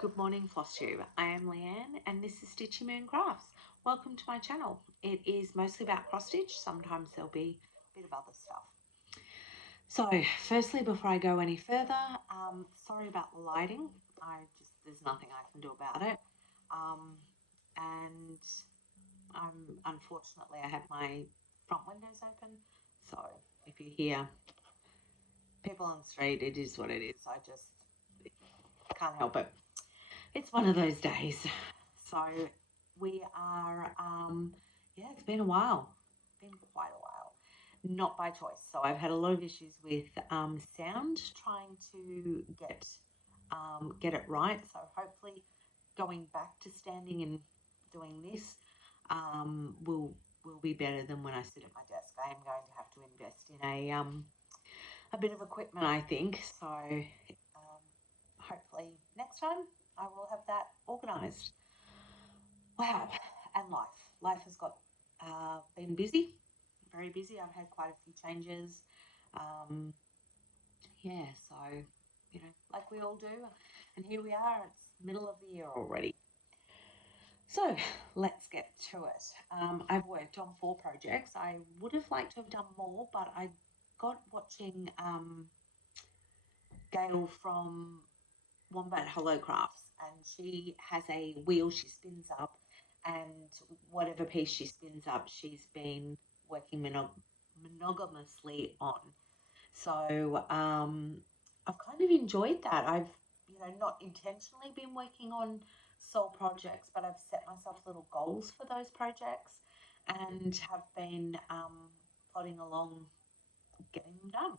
Good morning, Flosstube. I am Leanne and this is Stitchy Moon Crafts. Welcome to my channel. It is mostly about cross stitch. Sometimes there'll be a bit of other stuff. So firstly, before I go any further, sorry about the lighting. There's nothing I can do about it. And unfortunately I have my front windows open. So if you hear people on the street, it is what it is. I just can't help it. It's one of those days. So we are, it's been a while, been quite a while, not by choice. So I've had a lot of issues with sound, trying to get it right. So hopefully going back to standing and doing this will be better than when I sit at my desk. I am going to have to invest in a bit of equipment, I think. So hopefully next time I will have that organised. Wow, and life has got been busy, very busy. I've had quite a few changes. So like we all do, and here we are. It's middle of the year already. So let's get to it. I've worked on 4 projects. I would have liked to have done more, but I got watching Gail from Wombat Hello Crafts, and she has a wheel she spins up, and whatever piece she spins up, she's been working monogamously on. So I've kind of enjoyed that. I've not intentionally been working on soul projects, but I've set myself little goals for those projects and have been plodding along getting them done.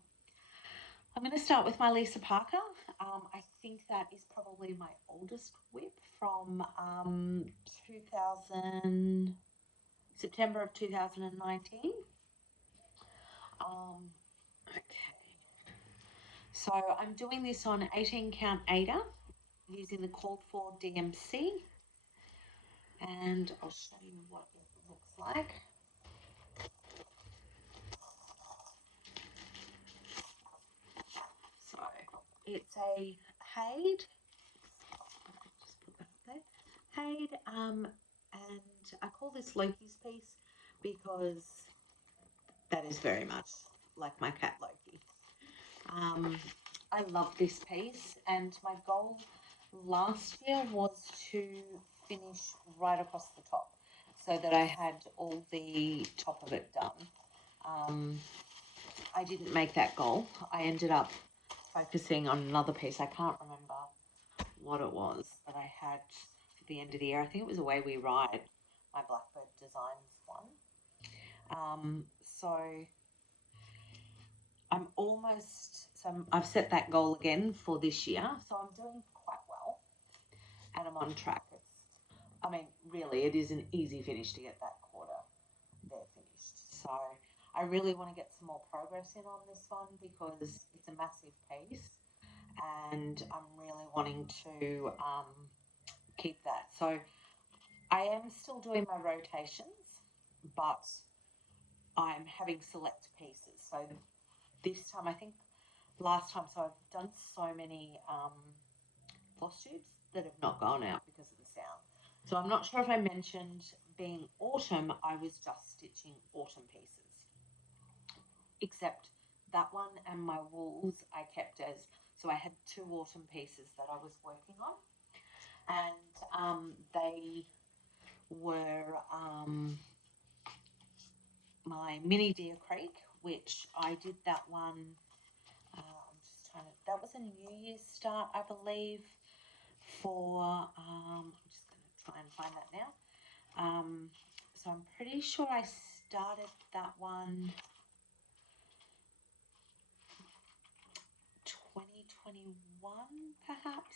I'm going to start with my Lisa Parker. I think that is probably my oldest whip from September of 2019. Okay. So I'm doing this on 18 count Ada using the called for DMC, and I'll show you what it looks like. So it's a Haid, just put that up there, Haid, and I call this Loki's piece because that is very much like my cat Loki. I love this piece, and my goal last year was to finish right across the top so that I had all the top of it done. I didn't make that goal. I ended up focusing on another piece. I can't remember what it was that I had for the end of the year. I think it was Away We Ride, my Blackbird Designs one. I've set that goal again for this year, so I'm doing quite well and I'm on track. Really, it is an easy finish to get that quarter there finished. So I really want to get some more progress in on this one because it's a massive piece and I'm really wanting to keep that. So I am still doing my rotations, but I'm having select pieces. So this time, I think last time, so I've done so many floss tubes that have not gone out because of the sound. So I'm not sure if I mentioned, being autumn, I was just stitching autumn pieces, except that one and my wools I kept as, so I had 2 autumn pieces that I was working on, and they were my mini Deer Creek, which I did that one, that was a New Year's start, I believe, for, I'm just going to try and find that now. So I'm pretty sure I started that one 2021, perhaps.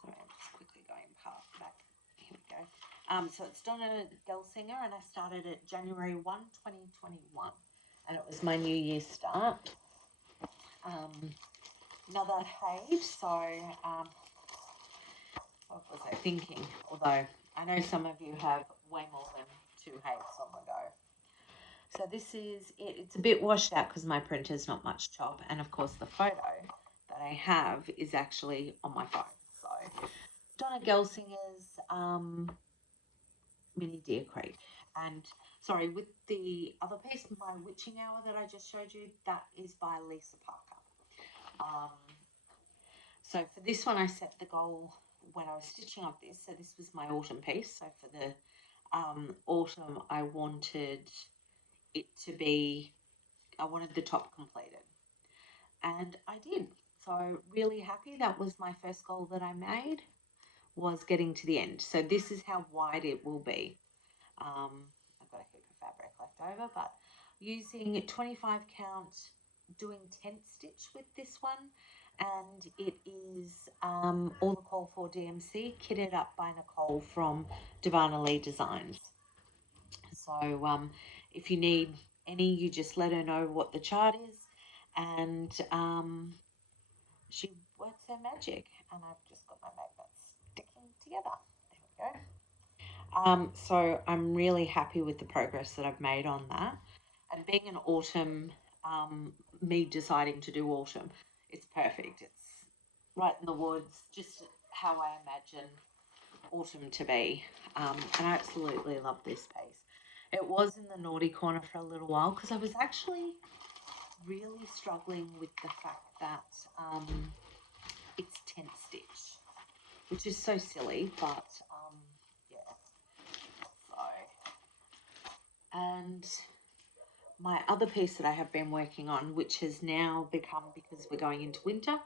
Sorry, I'm just quickly going back. Here we go. So it's Donna Gelsinger, and I started it January 1, 2021, and it was my New Year start. Another Haid, so what was I thinking? Although I know some of you have way more than 2 Haids on the go. So this is it. It's a bit washed out because my printer's not much chop, and of course the photo that I have is actually on my phone. So Donna Gelsinger's Mini Deer Creek. And sorry, with the other piece, My Witching Hour that I just showed you, that is by Lisa Parker. Um, so for this one, I set the goal when I was stitching up this. So this was my autumn piece. So for the autumn, I wanted it to be, I wanted the top completed. And I did. So really happy. That was my first goal that I made, was getting to the end. So this is how wide it will be. I've got a heap of fabric left over, but using 25 count, doing tent stitch with this one, and it is All the Call for DMC, kitted up by Nicole from Divana Lee Designs. So if you need any, you just let her know what the chart is, and she works her magic. And I've just got my magnets sticking together. There we go. So I'm really happy with the progress that I've made on that. And being an autumn, me deciding to do autumn, it's perfect. It's right in the woods, just how I imagine autumn to be. And I absolutely love this piece. It was in the naughty corner for a little while because I was actually really struggling with the fact that it's tent stitch, which is so silly, but yeah. So, and my other piece that I have been working on, which has now become, because we're going into winter,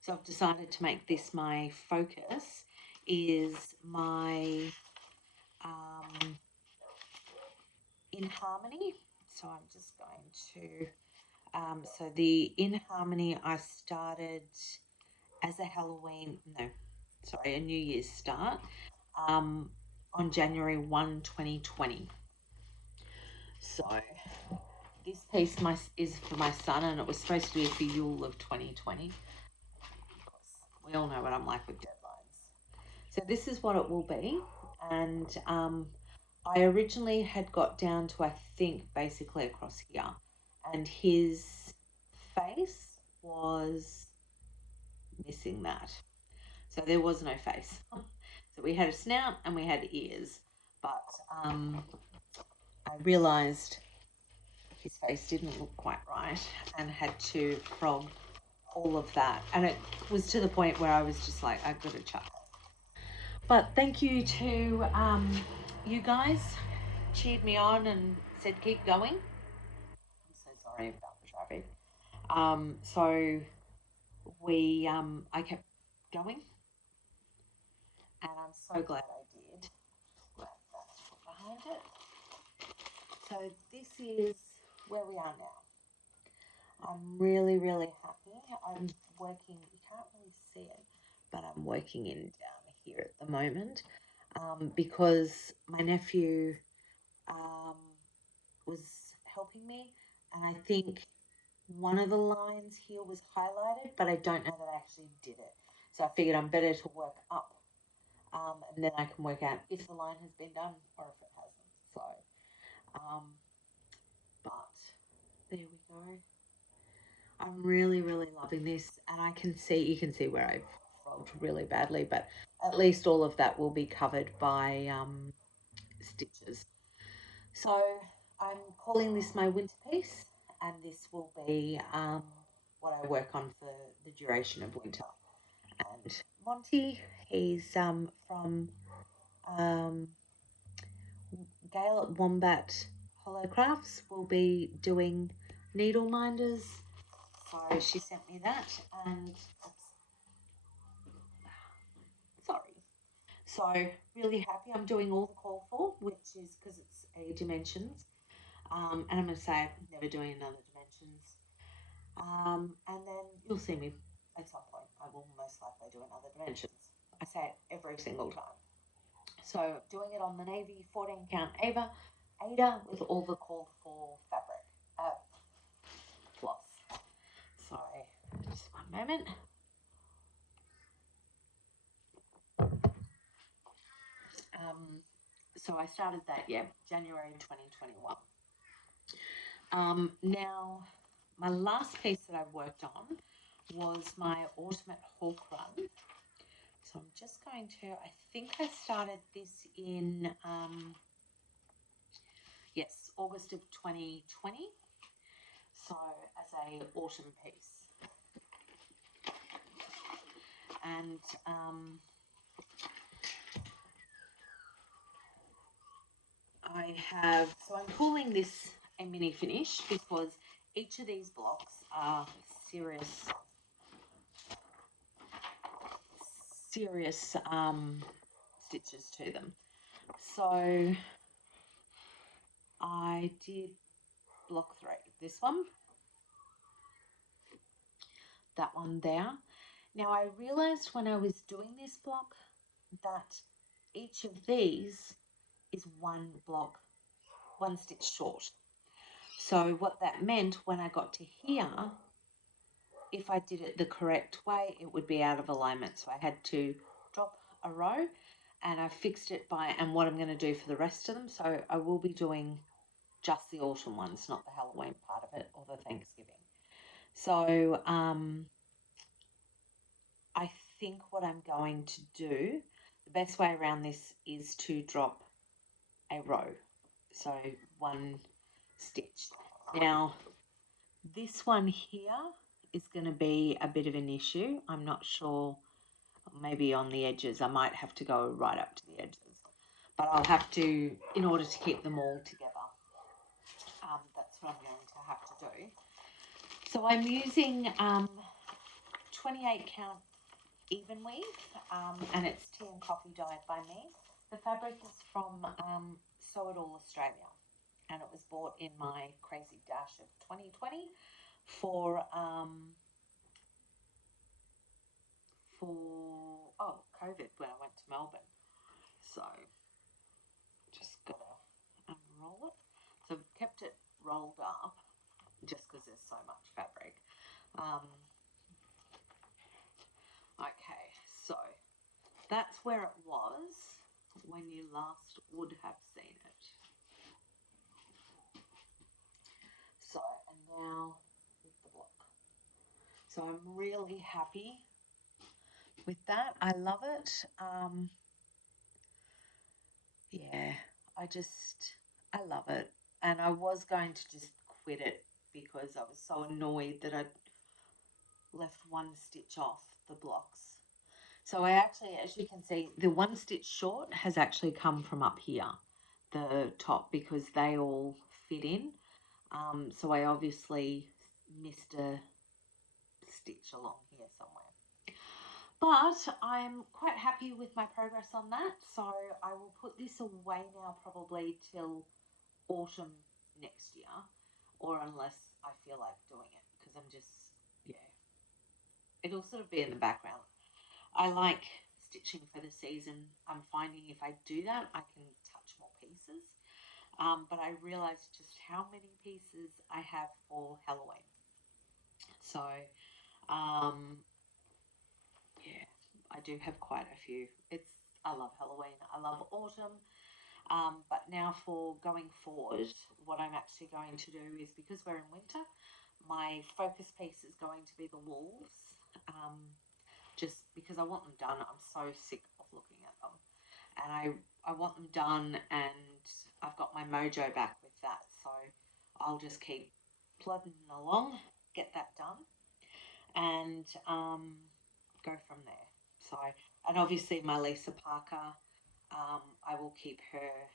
so I've decided to make this my focus, is my In Harmony. So I'm just going to, so the In Harmony I started as a Halloween, no, sorry, a New Year's start on January 1, 2020. So this piece is for my son, and it was supposed to be for Yule of 2020. We all know what I'm like with deadlines. So this is what it will be. And I originally had got down to, I think, basically across here. And his face was missing that. So there was no face. So we had a snout and we had ears. But I realised his face didn't look quite right and had to frog all of that. And it was to the point where I was just like, I've got to chuck it. But thank you to you guys, cheered me on and said keep going. I'm so sorry about the traffic. So I kept going, and I'm so glad I did. Glad that's behind it. So this is where we are now. I'm really, really happy. I'm working, you can't really see it, but I'm working in down here at the moment because my nephew was helping me, and I think one of the lines here was highlighted, but I don't know that I actually did it. So I figured I'm better to work up, and then I can work out if the line has been done or if it hasn't. So, but there we go. I'm really, really loving this, and you can see where I've frogged really badly, but at least all of that will be covered by stitches. So I'm calling this my winter piece, and this will be what I work on for the duration of winter. And Monty, he's from Gail at Wombat Hollowcrafts, will be doing needle minders. So she sent me that, and sorry. So really happy. I'm doing all the call for, which is because it's a dimensions. And I'm going to say I'm never doing another dimensions. And then you'll see me at some point. I will most likely do another dimensions. I say it every single time. So doing it on the Navy 14 count Ada with all the called for fabric, floss. Sorry, just one moment. So I started that, January 2021. Now, my last piece that I worked on was my Ultimate Hawk Run. So I'm just going to, I think I started this in, yes, August of 2020. So as a autumn piece. And so I'm calling this a mini finish because each of these blocks are serious stitches to them. So I did block 3, this one, that one there. Now I realized when I was doing this block that each of these is one block, one stitch short. So what that meant when I got to here, if I did it the correct way, it would be out of alignment. So I had to drop a row, and I fixed it by, and what I'm going to do for the rest of them. So I will be doing just the autumn ones, not the Halloween part of it or the Thanksgiving. So I think what I'm going to do, the best way around this is to drop a row. So one stitch. Now, this one here is going to be a bit of an issue. I'm not sure, maybe on the edges. I might have to go right up to the edges. But I'll have to, in order to keep them all together. That's what I'm going to have to do. So I'm using 28 count even weave, and it's tea and coffee dyed by me. The fabric is from Sew It All Australia, and it was bought in my crazy dash of 2020 for COVID when I went to Melbourne. So just gotta unroll it. So I've kept it rolled up just because there's so much fabric. Okay, so that's where it was when you last would have seen it. So, and now with the block. So I'm really happy with that. I love it. Yeah, I love it. And I was going to just quit it because I was so annoyed that I'd left one stitch off the blocks. So I actually, as you can see, the one stitch short has actually come from up here, the top, because they all fit in. So I obviously missed a stitch along here somewhere. But I'm quite happy with my progress on that. So I will put this away now probably till autumn next year, or unless I feel like doing it, because I'm just, yeah, it'll sort of be in the background. I like stitching for the season. I'm finding if I do that, I can touch more pieces. But I realized just how many pieces I have for Halloween. So, yeah, I do have quite a few. I love Halloween. I love autumn. But now for going forward, what I'm actually going to do is, because we're in winter, my focus piece is going to be the wolves. Just because I want them done. I'm so sick of looking at them. And I want them done, and I've got my mojo back with that. So I'll just keep plodding along, get that done, and go from there. So, and obviously my Lisa Parker, I will keep her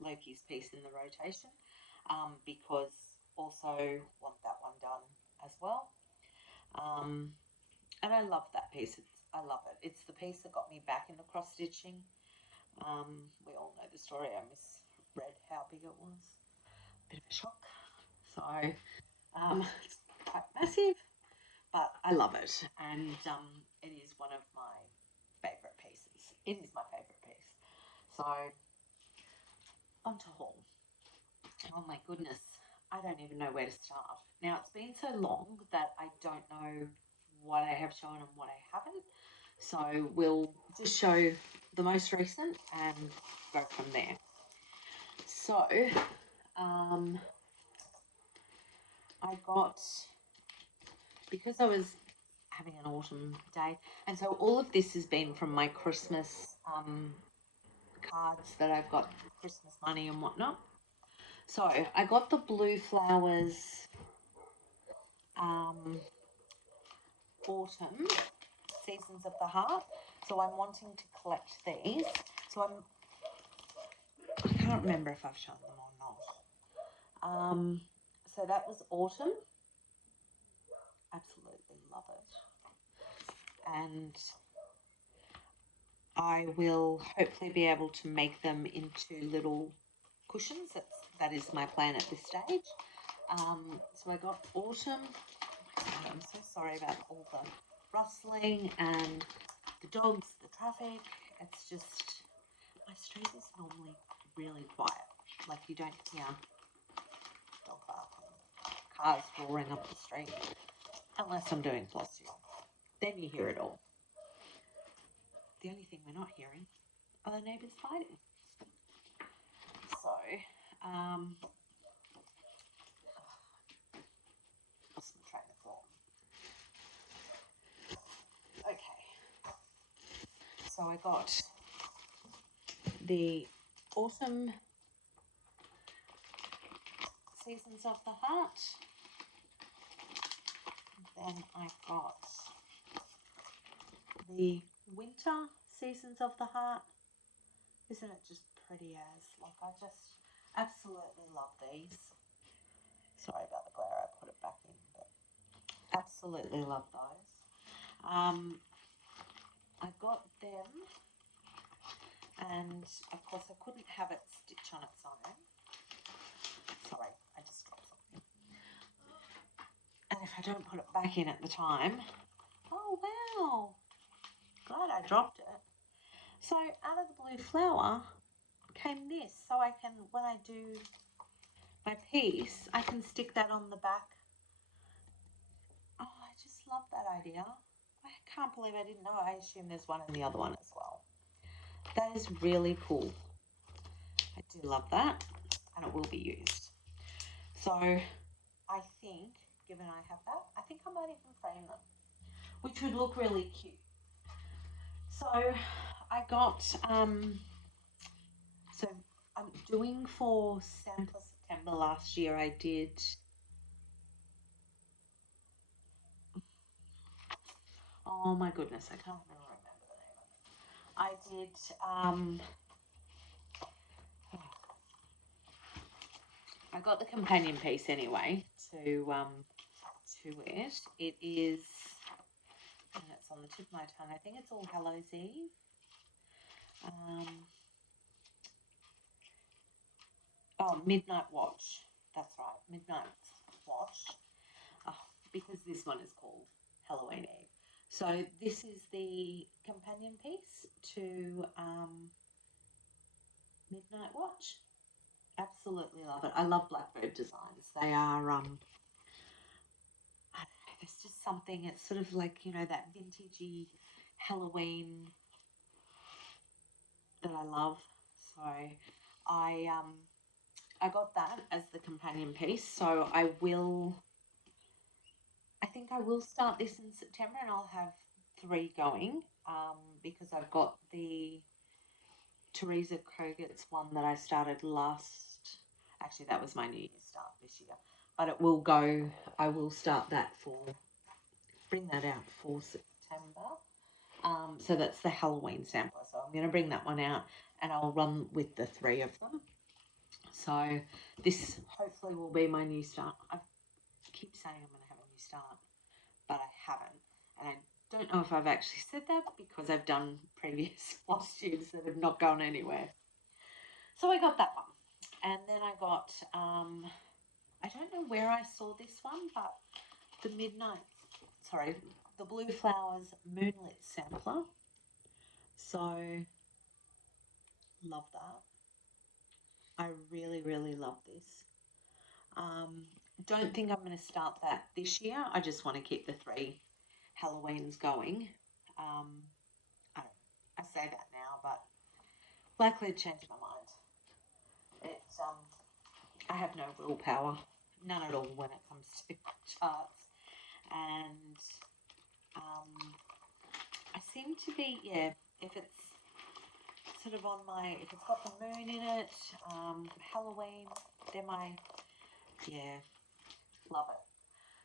Loki's piece in the rotation, because also want that one done as well. And I love that piece. I love it. It's the piece that got me back into cross stitching. We all know the story. I misread how big it was. Bit of a shock. So it's quite massive, but I love it, and it is one of my favourite pieces. It is my favourite piece. So on to haul. Oh my goodness, I don't even know where to start. Now it's been so long that I don't know what I have shown and what I haven't. So we'll just show the most recent and go from there. So I got, because I was having an autumn day. And so all of this has been from my Christmas cards that I've got, Christmas money and whatnot. So I got the Blue Flowers autumn Seasons of the Heart. So I'm wanting to collect these. So I can't remember if I've shown them or not. So that was autumn. Absolutely love it. And I will hopefully be able to make them into little cushions. That is my plan at this stage. So I got autumn. I'm so sorry about all the rustling and the dogs, the traffic. It's just, my street is normally really quiet. Like you don't hear dog barking, cars roaring up the street, unless I'm doing Flosstube. Then you hear it all. The only thing we're not hearing are the neighbours fighting. So, lost my train of thought. Okay. So I got the autumn Seasons of the Heart. Then I got the winter Seasons of the Heart. Isn't it just pretty as? Like, I just absolutely love these. Sorry about the glare, I put it back in, but absolutely love those. I got them, and of course I couldn't have it stitch on its own. Sorry, I just dropped something. And if I don't put it back in at the time, oh wow, glad I dropped it. So out of the blue flower came this, so I can, when I do my piece, I can stick that on the back. Oh, I just love that idea. I can't believe I didn't know. I assume there's one in the other one as well. That is really cool. I do love that, and it will be used. So I think, given I have that, I think I might even frame them, which would look really cute. So I got, so I'm doing for Sampler September last year, I did, oh my goodness, I can't even remember the name of it. I did, I got the companion piece anyway to it. It is, and it's on the tip of my tongue, I think it's All Hallows Eve. Oh, Midnight Watch. That's right, Midnight Watch. Because this one is called Halloween Eve. So this is the companion piece to Midnight Watch. Absolutely love it. I love Blackbird designs. They are, there's just something, it's sort of like, you know, that vintagey Halloween that I love. So I got that as the companion piece. So I think I will start this in September, and I'll have 3 going because I've got the Teresa Kroget's one that I started actually that was my New Year's start this year, but it will go, I will start that bring that out for September. So that's the Halloween sampler. So I'm going to bring that one out, and I'll run with the 3 of them. So this hopefully will be my new start. I keep saying I'm going to have a new start, but I haven't. And I don't know if I've actually said that because I've done previous Flosstubes that have not gone anywhere. So I got that one. And then I got, I don't know where I saw this one, but the Blue Flowers Moonlit Sampler. So, love that. I really, really love this. Don't think I'm going to start that this year. I just want to keep the 3 Halloweens going. I say that now, but Blacklead changed my mind. I have no willpower, none at all when it comes to charts, and I seem to be, yeah, if it's sort of on my, if it's got the moon in it, Halloween, they're my, yeah, love it.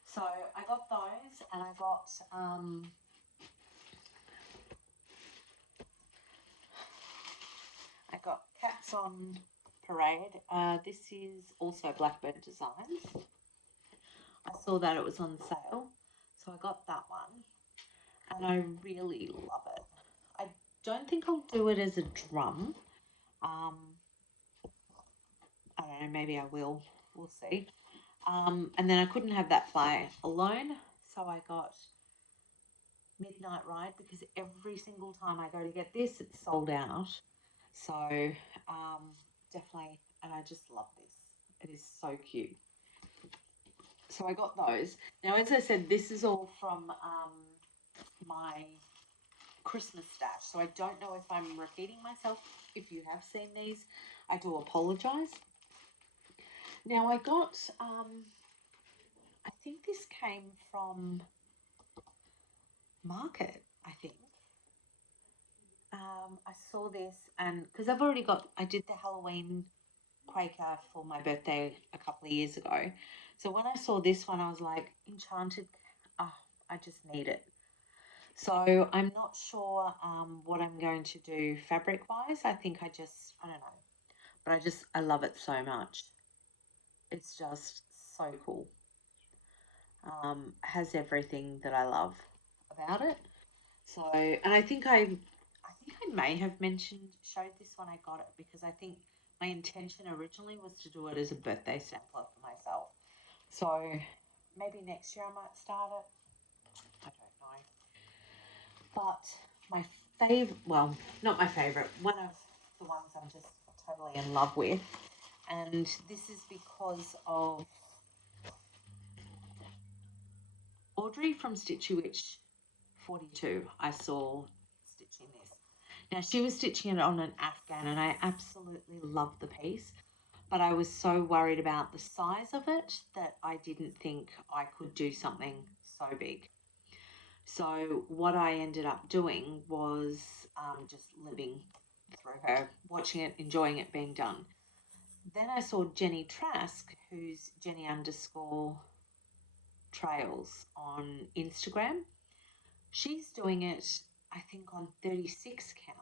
So I got those, and I got Cats on Parade. This is also Blackbird Designs. I saw that it was on sale, so I got that one, and I really love it. I don't think I'll do it as a drum. I don't know, maybe I will. We'll see. And then I couldn't have that fly alone, so I got Midnight Ride, because every single time I go to get this, it's sold out. So definitely, and I just love this. It is so cute. So I got those. Now, as I said, this is all from my Christmas stash. So I don't know if I'm repeating myself. If you have seen these, I do apologise. Now I got, I think this came from Market, I think. I saw this, and because I've already got, I did the Halloween Quaker for my birthday a couple of years ago. So when I saw this one, I was like, enchanted. Oh, I just need it. So I'm not sure what I'm going to do fabric-wise. I think I don't know. But I love it so much. It's just so cool. Has everything that I love about it. So, and I think I may have showed this when I got it, because I think my intention originally was to do it as a birthday sampler for myself. So maybe next year I might start it. I don't know. But my favorite, well, not my favorite, one of the ones I'm just totally in love with, and this is because of Audrey from Stitchy Witch 42. I saw stitching this. Now, she was stitching it on an Afghan, and I absolutely loved the piece, but I was so worried about the size of it that I didn't think I could do something so big. So what I ended up doing was just living through her, watching it, enjoying it being done. Then I saw Jenny Trask, who's Jenny_Trails on Instagram. She's doing it, I think, on 36 count.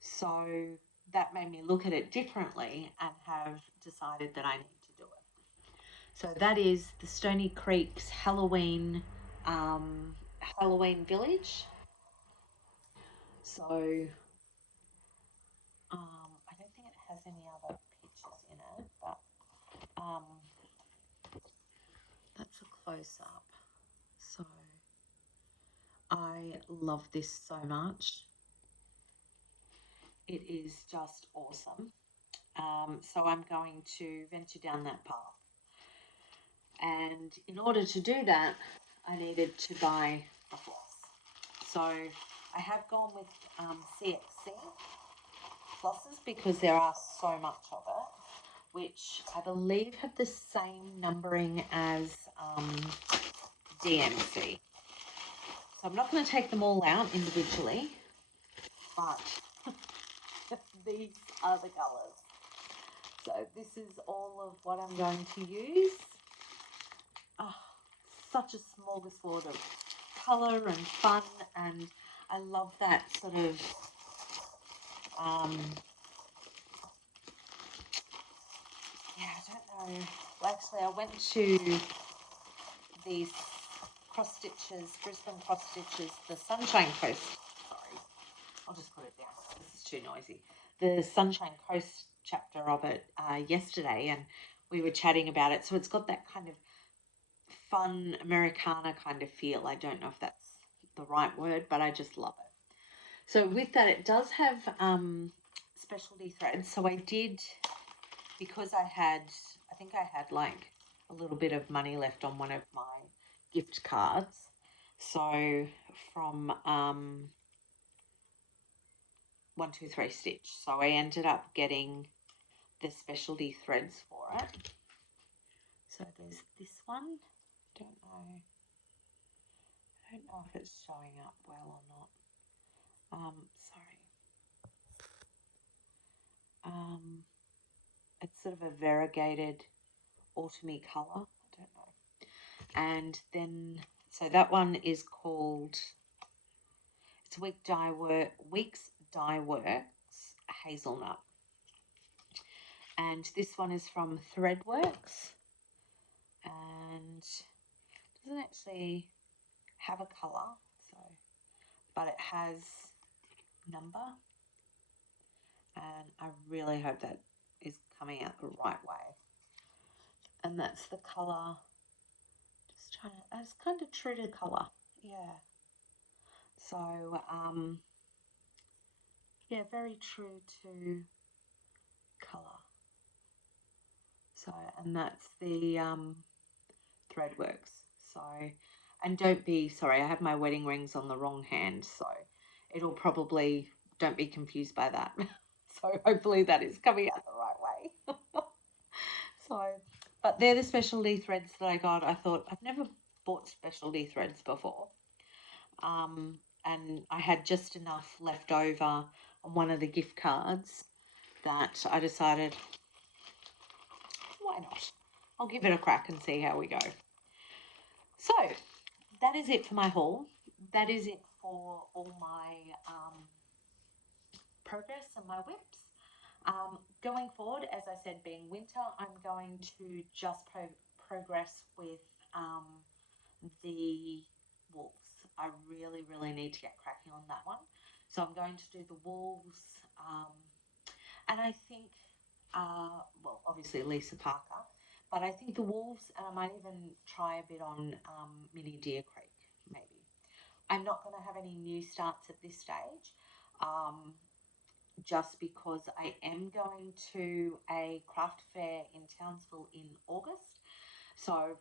So that made me look at it differently and have decided that I need to do it. So that is the Stony Creek's Halloween Village. So I don't think it has any other pictures in it, but that's a close-up. So I love this so much. It is just awesome. So I'm going to venture down that path. And in order to do that, I needed to buy a floss. So I have gone with CXC flosses, because there are so much of it, which I believe have the same numbering as DMC. So I'm not going to take them all out individually, but these are the colours. So this is all of what I'm going to use. Oh, such a smorgasbord of colour and fun, and I love that sort of yeah, I don't know. Well, actually, I went to these cross stitches, Brisbane cross stitches, the Sunshine Coast. Sorry, I'll just put it down. This is too noisy. The Sunshine Coast chapter of it yesterday, and we were chatting about it. So it's got that kind of fun Americana kind of feel. I don't know if that's the right word, but I just love it. So with that, it does have specialty threads. So I did, because I think I had like a little bit of money left on one of my gift cards. So from 123 Stitch. So I ended up getting the specialty threads for it. So there's this one. I don't know if it's showing up well or not. Sorry. It's sort of a variegated autumny colour. I don't know. And then, so that one is called, it's Weeks Dye Works Hazelnut. And this one is from Threadworks. And it doesn't actually have a colour, so, but it has number. And I really hope that is coming out the right way. And that's the colour, just trying to, that's kind of true to colour, yeah. So, yeah, very true to colour. So, and that's the Threadworks. So, and don't be, sorry, I have my wedding rings on the wrong hand, so it'll probably, don't be confused by that. So hopefully that is coming out the right way. So, but they're the specialty threads that I got. I thought, I've never bought specialty threads before. And I had just enough left over on one of the gift cards that I decided, why not? I'll give it a crack and see how we go. So that is it for my haul. That is it for all my progress and my whips. Going forward, as I said, being winter, I'm going to just progress with the wolves. I really need to get cracking on that one. So I'm going to do the wolves, and I think, well, obviously Lisa Parker, but I think the wolves, and I might even try a bit on Mini Deer Creek, maybe. I'm not going to have any new starts at this stage, just because I am going to a craft fair in Townsville in August. So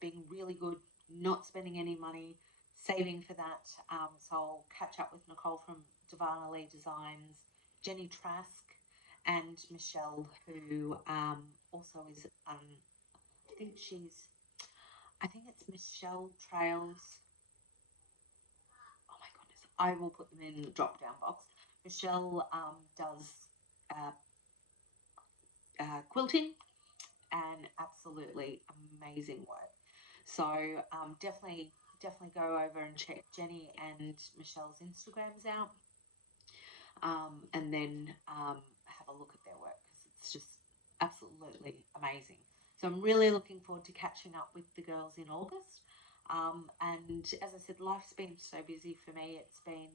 being really good, not spending any money, saving for that. So I'll catch up with Nicole from Divana Lee Designs, Jenny Trask, and Michelle, who also is, I think it's Michelle Trails. Oh my goodness, I will put them in the drop down box. Michelle does quilting and absolutely amazing work. So definitely go over and check Jenny and Michelle's Instagrams out, and then have a look at their work, because it's just absolutely amazing. So I'm really looking forward to catching up with the girls in August. And as I said, life's been so busy for me. It's been,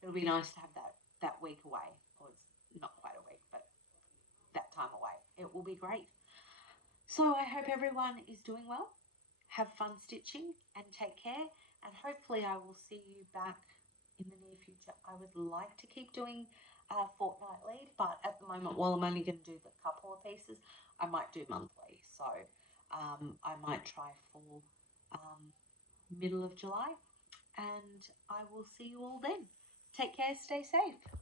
it'll be nice to have that week away, or it's not quite a week, but that time away. It will be great. So I hope everyone is doing well. Have fun stitching and take care. And hopefully I will see you back in the near future. I would like to keep doing fortnightly, but at the moment, while I'm only going to do the couple of pieces, I might do monthly. So I might try for middle of July, and I will see you all then. Take care, stay safe.